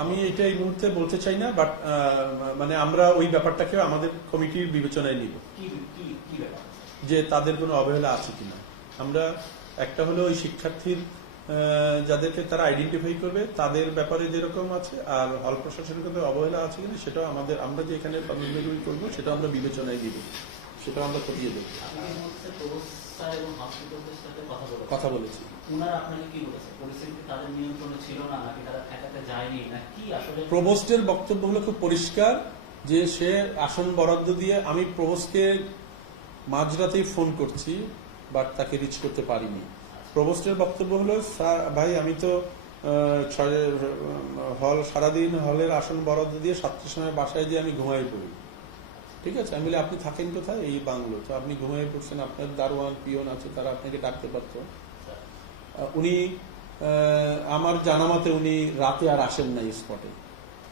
আমি এটা এই মুহূর্তে বলতে চাই না, বাট মানে আমরা ওই ব্যাপারটাকে আমাদের কমিটির বিবেচনায় নিব যে তাদের কোনো অবহেলা আছে কিনা। আমরা একটা হলো ওই শিক্ষার্থীর যাদেরকে তারা আইডেন্টিফাই করবে তাদের ব্যাপারে যেরকম আছে, আর হল প্রশাসনের কিন্তু অবহেলা আছে কিনা সেটাও আমাদের, আমরা যে এখানে তদন্ত করবো সেটা আমরা বিবেচনায় নিব, সেটা আমরা খতিয়ে দেখব। কথা বলেছি। প্রভোস্টের বক্তব্য হলো খুব পরিষ্কার যে সে আসন বরাদ্দ দিয়ে, আমি প্রভোস্টকে মাঝরাতেই ফোন করছি বাট তাকে রিচ করতে পারিনি। প্রভোস্টের বক্তব্য হলো, ভাই আমি তো হল সারাদিন হলের আসন বরাদ্দ দিয়ে 7টার সময় বাসায় দিয়ে আমি ঘুমাই পড়ি। ঠিক আছে, আমি বলি আপনি থাকেন কোথায়? এই বাংলো। তো আপনি ঘুমিয়ে পড়ছেন, আপনার দারোয়ান পিয়ন আছে, তারা আপনাকে ডাকতে পারত। উনি আমার জানা মতে উনি রাতে আর আসেন নাই স্পটে,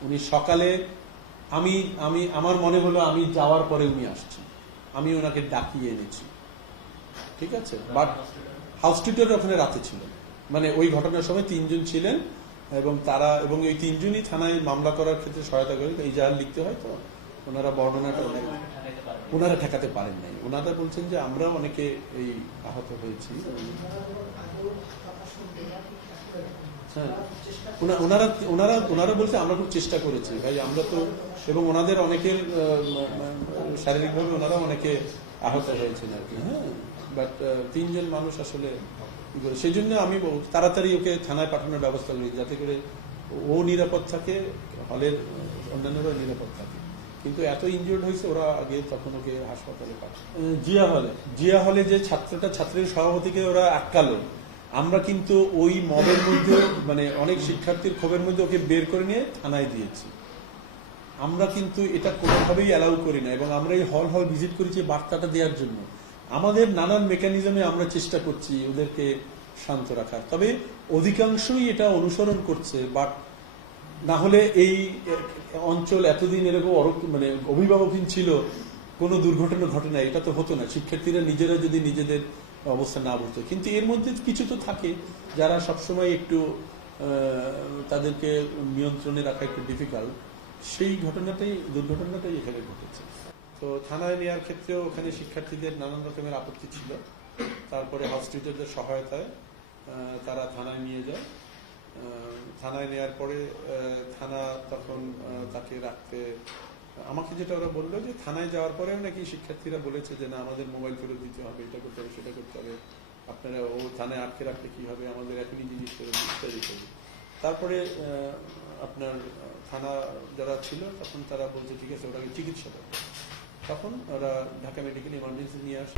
উনি সকালে, আমি আমি আমার মনে হলো আমি যাওয়ার পরে উনি আসছেন, আমি ওনাকে ডাকিয়ে এনেছি। ঠিক আছে, বাট হাউস টিউটর ওখানে রাতে ছিলেন, মানে ওই ঘটনার সময় 3 জন ছিলেন এবং তারা, এবং এই 3 জনই থানায় মামলা করার ক্ষেত্রে সহায়তা করেন। এই জাহাজ লিখতে হয় তো ওনারা বর্ণনাটা ওনারা ঠেকাতে পারেন নাই। ওনারা বলছেন যে আমরা অনেকে এই আহত হয়েছি। হ্যাঁ, ওনারা বলছে আমরা খুব চেষ্টা করেছি ভাই, আমরা তো, এবং ওনাদের অনেকের শারীরিকভাবে ওনারা অনেকে আহত হয়েছেন আর কি। হ্যাঁ, বাট 3 জন মানুষ আসলে সেই জন্য আমি তাড়াতাড়ি ওকে থানায় পাঠানোর ব্যবস্থা করি, যাতে করে ও নিরাপদ থাকে, হলের অন্যান্যরা নিরাপদ থাকে। কিন্তু এত ইনজুর্ড হয়েছে ওরা আগে তখন ওকে হাসপাতালে পাঠায়। জিয়া হলে যে ছাত্রের সভাপতিকে ওরা আটকালো, আমরা কিন্তু ওই মবের মধ্যে, মানে অনেক শিক্ষার্থীর ক্ষোভের মধ্যে ওকে বের করে নিয়ে থানায় দিয়েছি। আমরা কিন্তু এটা কোনোভাবেই অ্যালাউ করি না, এবং আমরা এই হল ভিজিট করেছি বার্তাটা দেওয়ার জন্য। আমাদের নানান মেকানিজমে আমরা চেষ্টা করছি ওদেরকে শান্ত রাখার, তবে অধিকাংশই এটা অনুসরণ করছে। বাট না হলে এই অঞ্চল এতদিন এরকম মানে অভিভাবকহীন ছিল, কোনো দুর্ঘটনা ঘটে না, এটা তো হতো না। শিক্ষার্থীরা নিজেরা যদি নিজেদের অবস্থা না বুঝতো, কিন্তু এর মধ্যে কিছু তো থাকে যারা সবসময় একটু তাদেরকে নিয়ন্ত্রণে রাখা একটু ডিফিকাল্ট, সেই দুর্ঘটনাটাই এখানে ঘটেছে। তো থানায় নেওয়ার ক্ষেত্রেও ওখানে শিক্ষার্থীদের নানান রকমের আপত্তি ছিল। তারপরে হসপিটালদের সহায়তায় তারা থানায় নিয়ে যায়। থানায় নেওয়ার পরে থানা তখন তাকে রাখতে, আমাকে যেটা ওরা বললো যে থানায় যাওয়ার পরেও নাকি শিক্ষার্থীরা বলেছে যে না আমাদের মোবাইল ফেরত দিতে হবে, এটা করতে হবে, সেটা করতে হবে, আপনারা ও থানায় আটকে রাখতে কি হবে, আমাদের এখনই জিনিস ফেরত ইত্যাদি। তারপরে আপনার থানা যারা ছিল তখন তারা বলছে ঠিক আছে ওটাকে চিকিৎসা করবে, তখন ওরা ঢাকা মেডিকেল ইমার্জেন্সি নিয়ে আসে।